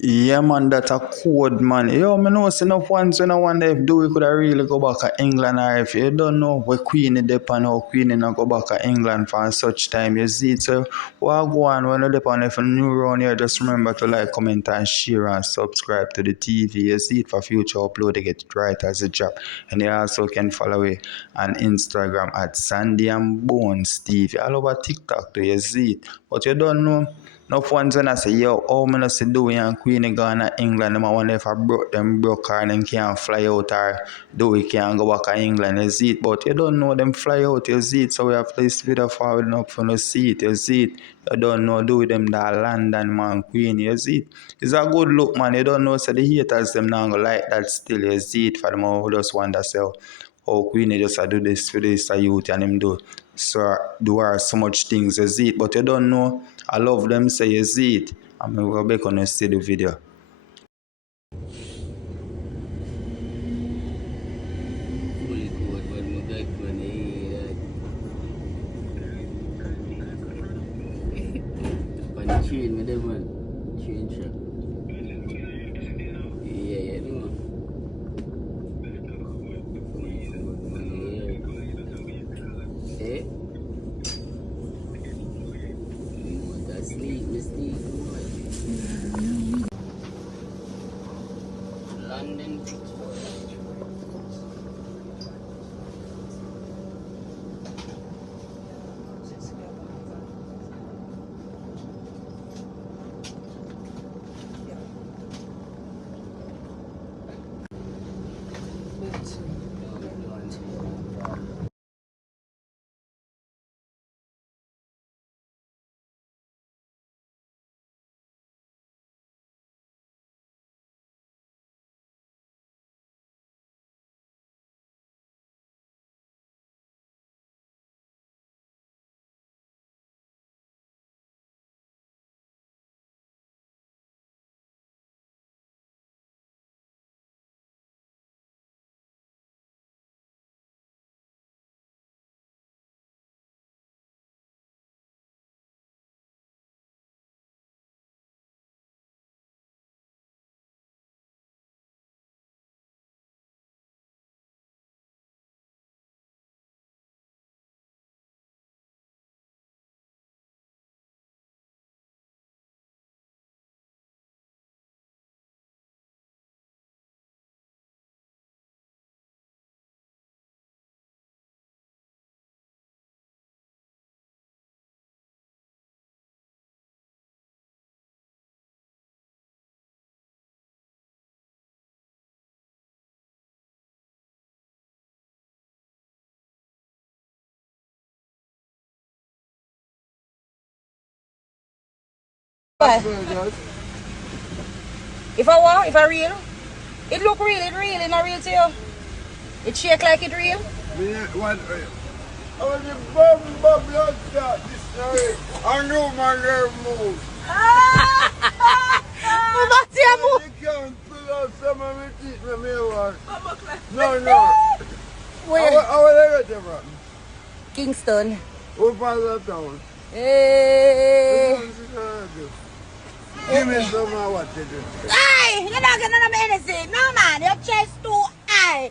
Yeah, man, that's a code, man. Yo, me know it's enough ones when I wonder if Dewey could have really go back to England, or if you don't know where Queenie depend how Queenie not go back to England for such time. You see it, so what go on when you depend if you're new around here, just remember to like, comment and share and subscribe to the TV. You see it for future upload to get it right as a job. And you also can follow me on Instagram at Sandy and Bones TV. All over TikTok too, you see it. But you don't know. No ones when I say, yo, how me not see Dewey and Queenie gone to England, them I wonder if I broke her and them can't fly out, or Dewey can't go back to England, you see it. But you don't know them fly out, you see it. So we have this video forward up for no see it, you see it. You don't know Dewey them that London man Queenie, you see it. It's a good look, man. You don't know, so the haters them not gonna like that still, you see it. For them who just wonder, so how Queenie just do this for this youth and him do her so much things, you see it. But you don't know. I love them say you see it. I'm going to go back and see the video. Fully code when my back when when the chain with them man. Chain shot. Yeah, yeah, no. Eh? You want to sleep, Misty? London. If I want, if I real, it look real, it real, it not real to you. It shake like it real. Oh, the bomb blood shot this night. I know my nerve moves. You can't pull out some of my teeth from here, one. No. Where? How will I get them from? Kingston. Who part of the town? Hey. Give me some of what to do. Hey, you're not getting none of anything. No man, your chest too high.